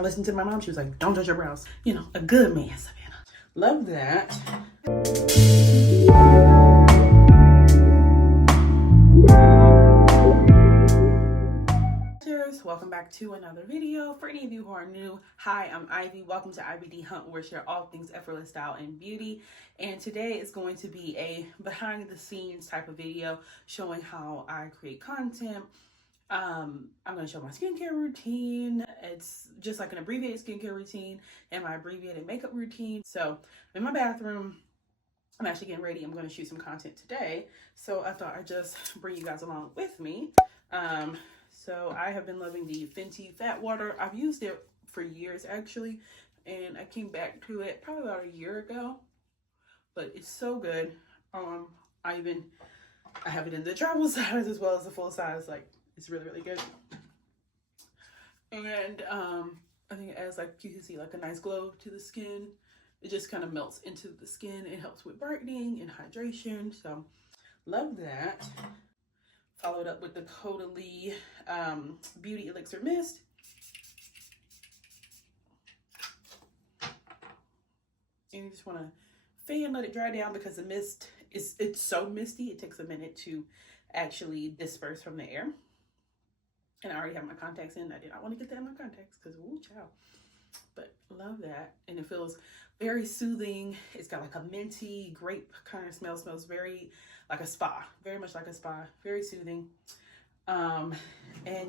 I listened to my mom. She was like, don't touch your brows. You know, a good man, Savannah. Love that. Welcome back to another video. For any of you who are new, hi, I'm Ivy. Welcome to IBD Hunt, where we share all things effortless style and beauty. And today is going to be a behind the scenes type of video showing how I create content. I'm going to show my skincare routine. It's just like an abbreviated skincare routine and my abbreviated makeup routine. So I'm in my bathroom. I'm actually getting ready. I'm going to shoot some content today. So I thought I'd just bring you guys along with me. So I have been loving the Fenty Fat Water. I've used it for years actually, and I came back to it probably about a year ago, but it's so good. I have it in the travel size as well as the full size. Like, it's really, really good. And I think it adds, like, you can see like a nice glow to the skin. It just kind of melts into the skin. It helps with brightening and hydration. So love that. Followed up with the Caudelie Beauty Elixir Mist. And you just want to fan, let it dry down, because the mist it's so misty. It takes a minute to actually disperse from the air. And I already have my contacts in. I did not want to get that in my contacts because, ooh, child. But love that. And it feels very soothing. It's got like a minty grape kind of smell. Smells very like a spa. Very much like a spa. Very soothing. And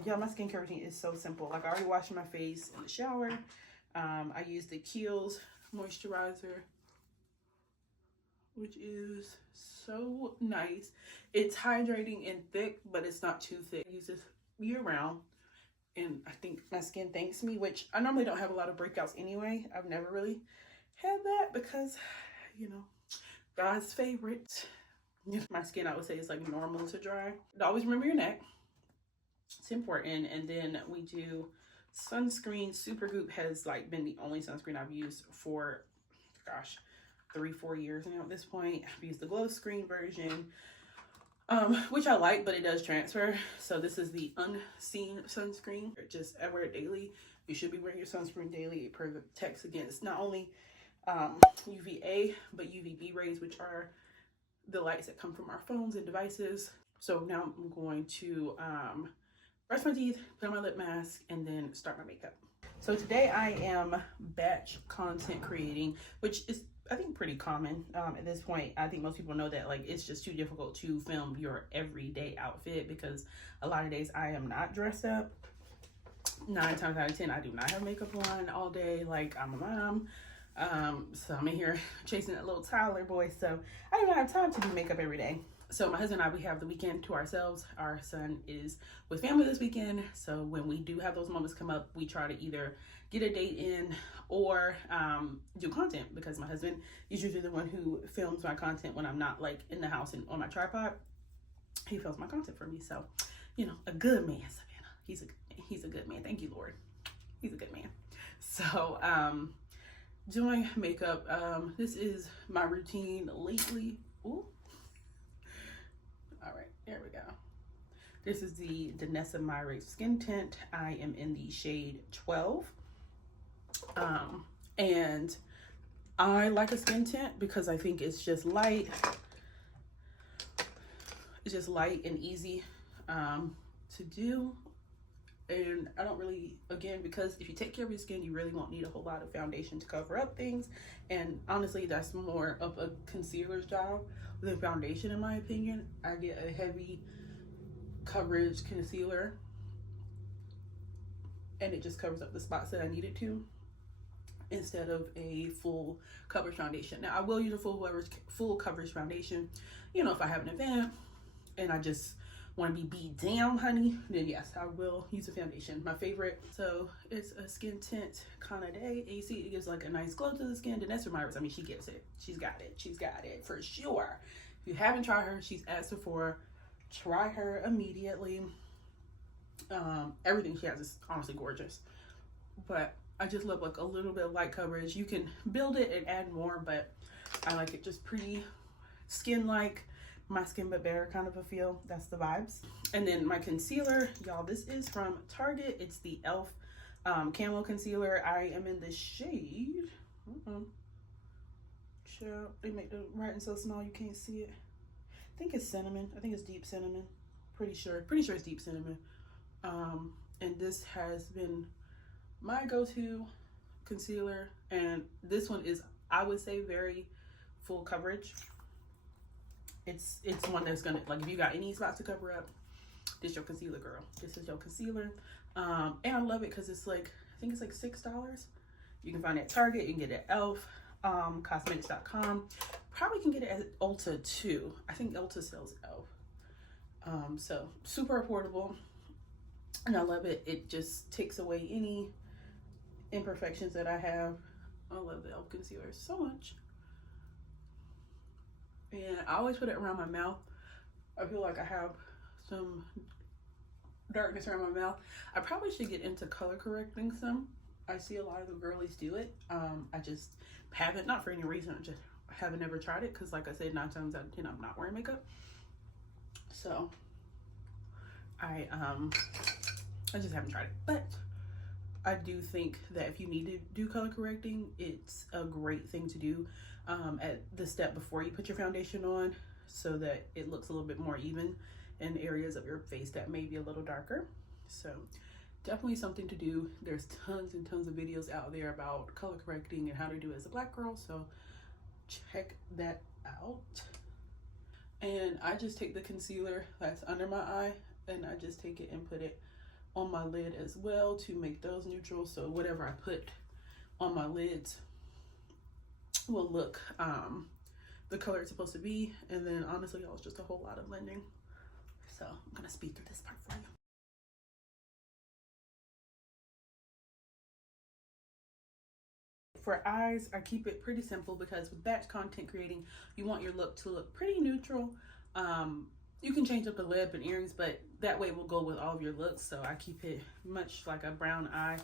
y'all, my skincare routine is so simple. Like, I already washed my face in the shower. I use the Keihl Moisturizer, which is so nice. It's hydrating and thick, but it's not too thick. I use this year round, and I think my skin thanks me, which I normally don't have a lot of breakouts anyway. I've never really had that because, you know, God's favorite. My skin, I would say, is like normal to dry. Always remember your neck. It's important. And then we do sunscreen. Supergoop has like been the only sunscreen I've used for, gosh, 3-4 years now at this point. I've used the glow screen version, which I like, but it does transfer. So this is the unseen sunscreen. I wear it daily. You should be wearing your sunscreen daily. It protects against not only UVA, but UVB rays, which are the lights that come from our phones and devices. So now I'm going to brush my teeth, put on my lip mask, and then start my makeup. So today I am batch content creating, which is, I think, pretty common at this point. I think most people know that, like, it's just too difficult to film your everyday outfit because a lot of days I am not dressed up. 9 times out of 10, I do not have makeup on all day. Like, I'm a mom. So I'm in here chasing that little toddler boy. So I do not have time to do makeup every day. So my husband and I, we have the weekend to ourselves. Our son is with family this weekend. So when we do have those moments come up, we try to either get a date in or do content, because my husband is usually the one who films my content when I'm not like in the house and on my tripod. He films my content for me. So, you know, a good man, Savannah. He's a good man. Thank you, Lord. He's a good man. So, doing makeup. This is my routine lately. Ooh. All right, there we go. This is the Danessa Myrics Skin Tint. I am in the shade 12. And I like a skin tint because I think it's just light. It's just light and easy to do. And I don't really, again, because if you take care of your skin, you really won't need a whole lot of foundation to cover up things. And honestly, that's more of a concealer's job than foundation, in my opinion. I get a heavy coverage concealer and it just covers up the spots that I need it to, instead of a full coverage foundation. Now, I will use a full coverage foundation, you know, if I have an event and I just want to be beat down, honey, then yes, I will use a foundation. My favorite, so it's a skin tint kind of day, and you see it gives like a nice glow to the skin. Danessa Myrics, I mean, she gets it. She's got it for sure. If you haven't tried her, she's at Sephora. Try her immediately. Everything she has is honestly gorgeous, but I just love like a little bit of light coverage. You can build it and add more, but I like it just pretty skin-like, my skin but better kind of a feel. That's the vibes. And then my concealer, y'all, this is from Target. It's the e.l.f. Camo concealer. I am in the shade. Child, they make the writing so small you can't see it. I think it's cinnamon. I think it's deep cinnamon. Pretty sure it's deep cinnamon. And this has been my go-to concealer, and this one is, I would say, very full coverage. It's one that's gonna, like, if you got any spots to cover up, this your concealer, girl. This is your concealer. And I love it because it's like, I think it's like $6. You can find it at Target, you can get it at Elf, Cosmeitcs.com. Probably can get it at Ulta too. I think Ulta sells Elf. So super affordable, and I love it. It just takes away any imperfections that I have. I love the Elf concealer so much. And I always put it around my mouth. I feel like I have some darkness around my mouth. I probably should get into color correcting some. I see a lot of the girlies do it. I just haven't, not for any reason, I just haven't ever tried it, because like I said, 9 times out of 10 I'm not wearing makeup. So I just haven't tried it. But I do think that if you need to do color correcting, it's a great thing to do at the step before you put your foundation on, so that it looks a little bit more even in areas of your face that may be a little darker. So definitely something to do. There's tons and tons of videos out there about color correcting and how to do it as a black girl, so check that out. And I just take the concealer that's under my eye, and I just take it and put it on my lid as well to make those neutral, so whatever I put on my lids will look the color it's supposed to be. And then honestly, y'all, it's just a whole lot of blending. So I'm gonna speed through this part for you. For eyes, I keep it pretty simple, because with batch content creating, you want your look to look pretty neutral. You can change up the lip and earrings, but that way will go with all of your looks. So I keep it much like a brown eye.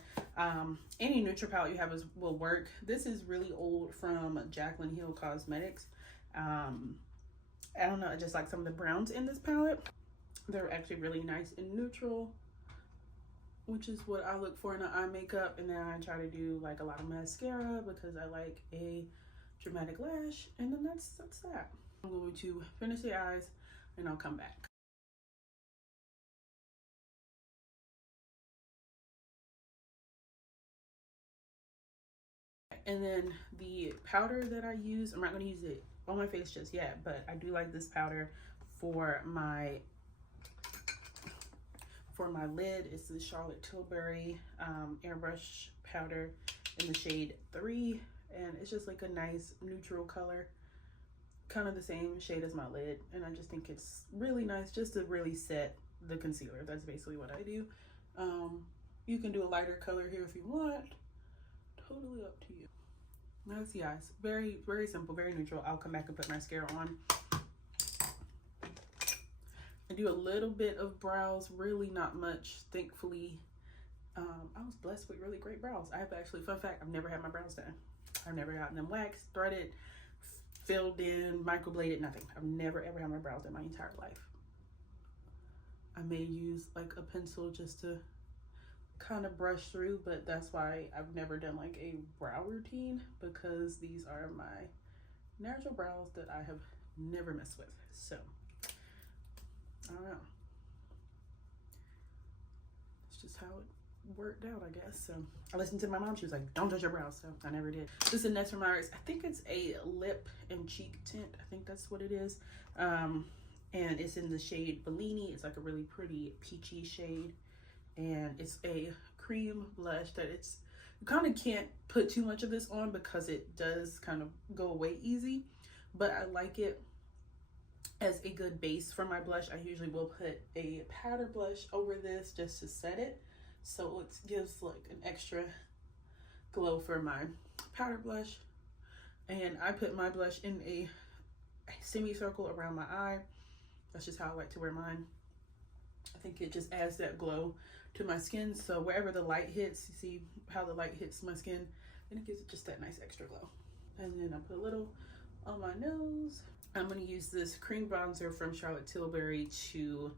Any neutral palette you have will work. This is really old from Jaclyn Hill Cosmeitcs. I don't know, I just like some of the browns in this palette. They're actually really nice and neutral, which is what I look for in an eye makeup. And then I try to do like a lot of mascara, because I like a dramatic lash. And then that's that. I'm going to finish the eyes and I'll come back. And then the powder that I use, I'm not going to use it on my face just yet, but I do like this powder for my lid. It's the Charlotte Tilbury Airbrush powder in the shade 3, and it's just like a nice neutral color, kind of the same shade as my lid. And I just think it's really nice just to really set the concealer. That's basically what I do. You can do a lighter color here if you want, totally up to you. That's the eyes. Very, very simple, very neutral. I'll come back and put mascara on. I do a little bit of brows, really not much, thankfully. I was blessed with really great brows. I have actually, fun fact, I've never had my brows done. I've never gotten them waxed, threaded, filled in, microbladed, nothing. I've never ever had my brows done my entire life. I may use like a pencil just to kind of brush through, but that's why I've never done like a brow routine, because these are my natural brows that I have never messed with. So I don't know, it's just how it worked out, I guess. So I listened to my mom. She was like, don't touch your brows, so I never did. This is Danessa from Myrics. I think it's a lip and cheek tint. I think that's what it is. And it's in the shade Bellini. It's like a really pretty peachy shade, and it's a cream blush that you kind of can't put too much of this on because it does kind of go away easy, but I like it as a good base for my blush. I usually will put a powder blush over this just to set it, so it gives like an extra glow for my powder blush. And I put my blush in a semicircle around my eye. That's just how I like to wear mine. I think it just adds that glow to my skin, so wherever the light hits, you see how the light hits my skin, and it gives it just that nice extra glow. And then I put a little on my nose. I'm going to use this cream bronzer from Charlotte Tilbury to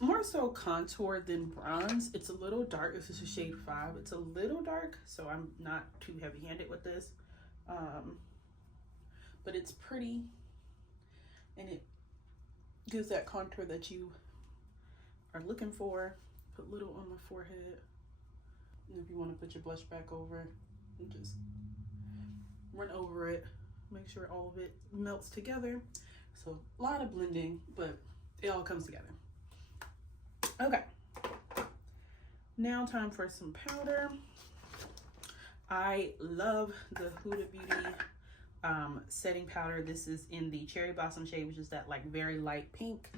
more so contour than bronze. It's a little dark. This is a shade 5. It's a little dark, so I'm not too heavy-handed with this. But it's pretty, and it gives that contour that you are looking for. Put little on my forehead. And if you want to put your blush back over, and just run over it. Make sure all of it melts together. So a lot of blending, but it all comes together. Okay, now time for some powder. I love the Huda Beauty setting powder. This is in the Cherry Blossom shade, which is that like very light pink.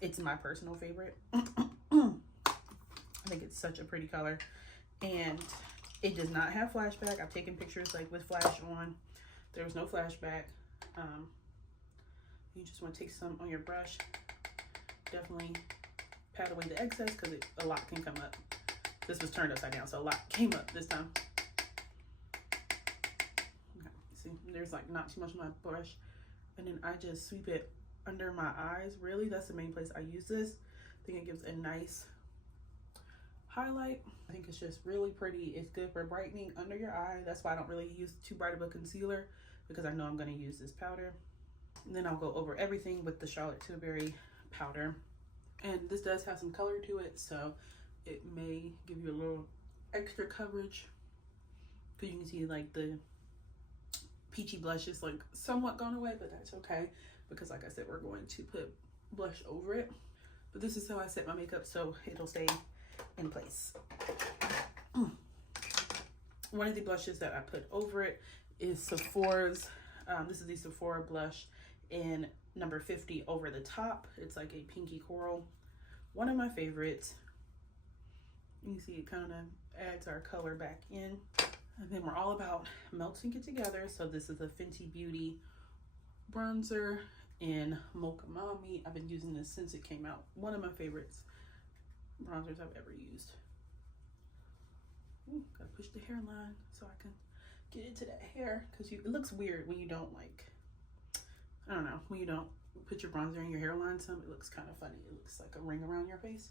It's my personal favorite. I think it's such a pretty color, and it does not have flashback. I've taken pictures like with flash on. There was no flashback. You just want to take some on your brush. Definitely pat away the excess because a lot can come up. This was turned upside down, so a lot came up this time. Okay, see, there's like not too much on my brush, and then I just sweep it under my eyes. Really, that's the main place I use this. I think it gives a nice highlight. I think it's just really pretty. It's good for brightening under your eye. That's why I don't really use too bright of a concealer, because I know I'm going to use this powder. And then I'll go over everything with the Charlotte Tilbury powder. And this does have some color to it, so it may give you a little extra coverage, because you can see like the peachy blush is like somewhat gone away, but that's okay, because like I said, we're going to put blush over it. But this is how I set my makeup, so it'll stay in place. One of the blushes that I put over it is Sephora's. This is the Sephora blush in number 50 over the top. It's like a pinky coral. One of my favorites. You see it kind of adds our color back in. And then we're all about melting it together. So this is a Fenty Beauty bronzer in Mocha Mami. I've been using this since it came out. One of my favorites bronzers I've ever used. Ooh, gotta push the hairline so I can get into that hair, because it looks weird when you don't, like, I don't know, when you don't put your bronzer in your hairline. Some it looks kind of funny. It looks like a ring around your face.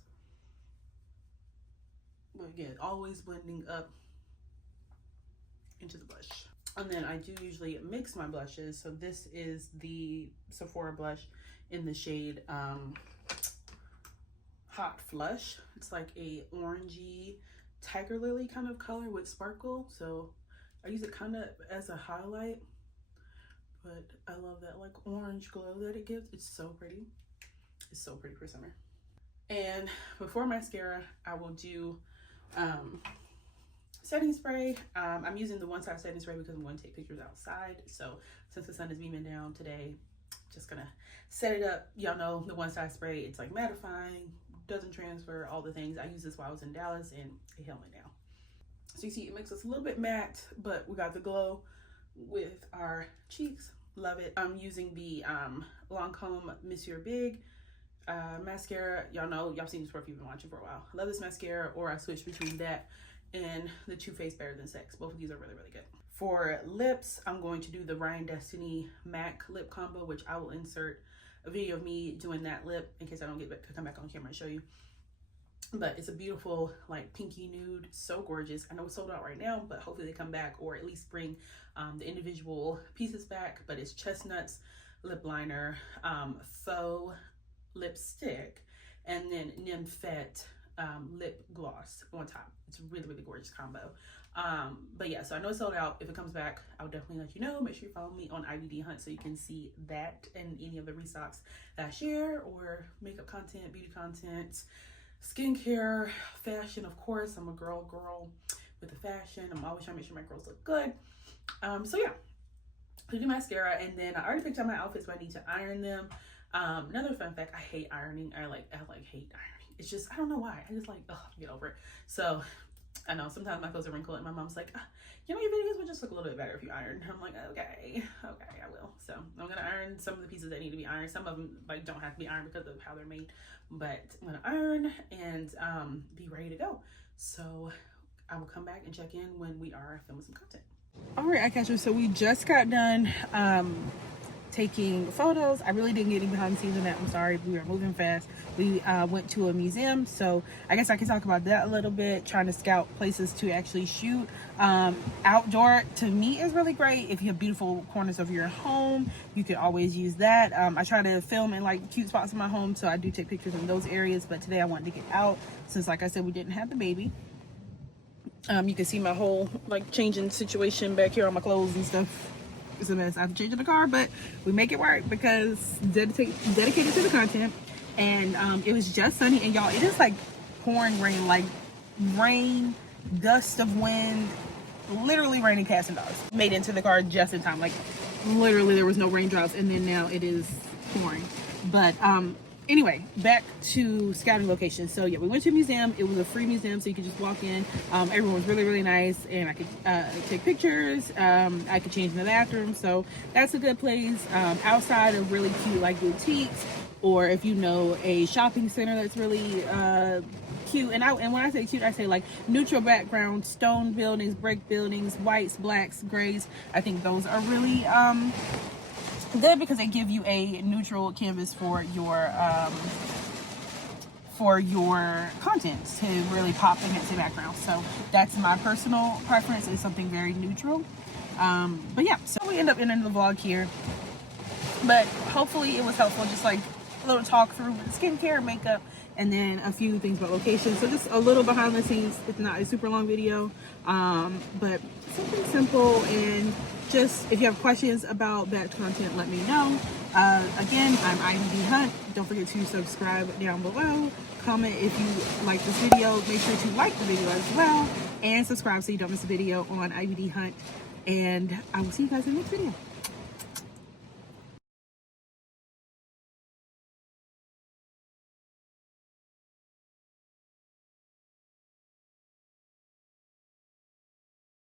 But again, always blending up into the blush. And then I do usually mix my blushes. So this is the Sephora blush in the shade Hot Flush. It's like a orangey tiger lily kind of color with sparkle. So I use it kind of as a highlight, but I love that like orange glow that it gives. It's so pretty. It's so pretty for summer. And before mascara, I will do setting spray. I'm using the One Size setting spray because I'm going to take pictures outside. So since the sun is beaming down today, just gonna set it up. Y'all know the One Size spray. It's like mattifying, doesn't transfer, all the things. I used this while I was in Dallas and it held me down. So you see it makes us a little bit matte, but we got the glow with our cheeks. Love it. I'm using the Lancome Big mascara. Y'all know, y'all seen this before if you've been watching for a while. I love this mascara, or I switch between that and the Too Faced Better Than Sex. Both of these are really, really good. For lips, I'm going to do the Ryan Destiny MAC lip combo, which I will insert a video of me doing that lip in case I don't get back to come back on camera and show you. But it's a beautiful like pinky nude, so gorgeous. I know it's sold out right now, but hopefully they come back, or at least bring the individual pieces back. But it's Chestnuts lip liner, faux lipstick, and then Nymphet lip gloss on top. It's a really, really gorgeous combo. But yeah, so I know it's sold out. If it comes back, I'll definitely let you know. Make sure you follow me on IBD Hunt so you can see that and any of the restocks that I share, or makeup content, beauty content, skincare, fashion. Of course, I'm a girl with the fashion. I'm always trying to make sure my girls look good. So yeah, I do mascara, and then I already picked out my outfits, but I need to iron them. Another fun fact, I hate ironing. I hate ironing. It's just, I don't know why. I just like, ugh, get over it. So I know sometimes my clothes are wrinkled, and my mom's like, you know, your videos would just look a little bit better if you ironed. I'm like, okay, I will. So I'm gonna iron some of the pieces that need to be ironed. Some of them like don't have to be ironed because of how they're made, but I'm gonna iron and be ready to go. So I will come back and check in when we are filming some content. All right, eye catchers, so we just got done taking photos. I really didn't get any behind the scenes on that. I'm sorry, we were moving fast. We went to a museum, so I guess I can talk about that a little bit, trying to scout places to actually shoot. Outdoor to me is really great. If you have beautiful corners of your home, you could always use that. I try to film in like cute spots in my home, so I do take pictures in those areas, but today I wanted to get out since, like I said, we didn't have the baby. You can see my whole like changing situation back here on my clothes and stuff. It's a mess. I have to change in the car, but we make it work because dedicated to the content. And it was just sunny, and y'all, it is like pouring rain, like rain, gust of wind, literally raining cats and dogs. Made into the car just in time. Like literally there was no raindrops, and then now it is pouring. But anyway, back to scouting locations. So yeah, we went to a museum. It was a free museum, so you could just walk in. Everyone was really, really nice, and I could take pictures. I could change in the bathroom, so that's a good place. Outside of really cute like boutiques, or if you know a shopping center that's really cute. And when I say cute, I say like neutral background, stone buildings, brick buildings, whites, blacks, grays. I think those are really good because they give you a neutral canvas for your content to really pop against the background. So that's my personal preference, is something very neutral. But yeah, so we end up ending the vlog here, but hopefully it was helpful, just like a little talk through skincare, makeup, and then a few things about location. So just a little behind the scenes. It's not a super long video, but something simple. And just if you have questions about that content, let me know. Again, I'm IBD Hunt. Don't forget to subscribe down below. Comment if you like this video. Make sure to like the video as well, and subscribe so you don't miss a video on IBD Hunt. And I will see you guys in the next video.